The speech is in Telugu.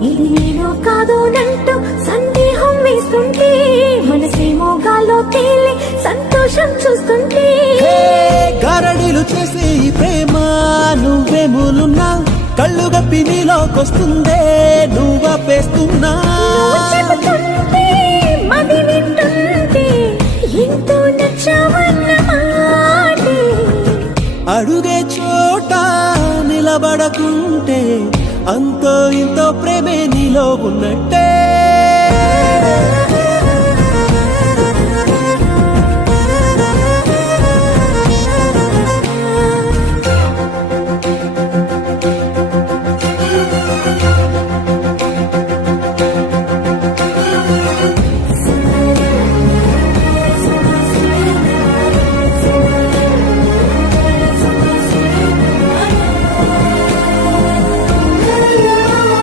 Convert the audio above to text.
ఇది నేను కాదోనంటూ సందేహం వేస్తుంటే మనసేమో గాల్లో తేలి సంతోషం చూస్తుంటే గారడీలు చేసే ఈ ప్రేమ నువ్వే మూలున్నా కళ్ళు గప్పి నీలోకొస్తుందే నువ్వపేస్తున్నా నువ్వు చెబుతుంటే మది వింటుంటే ఎంతో నచ్చావన్న మాటే అడుగే చోట నిలబడకుంటే అంతో ఇంతో ప్రేమే నీలో ఉన్నట్టే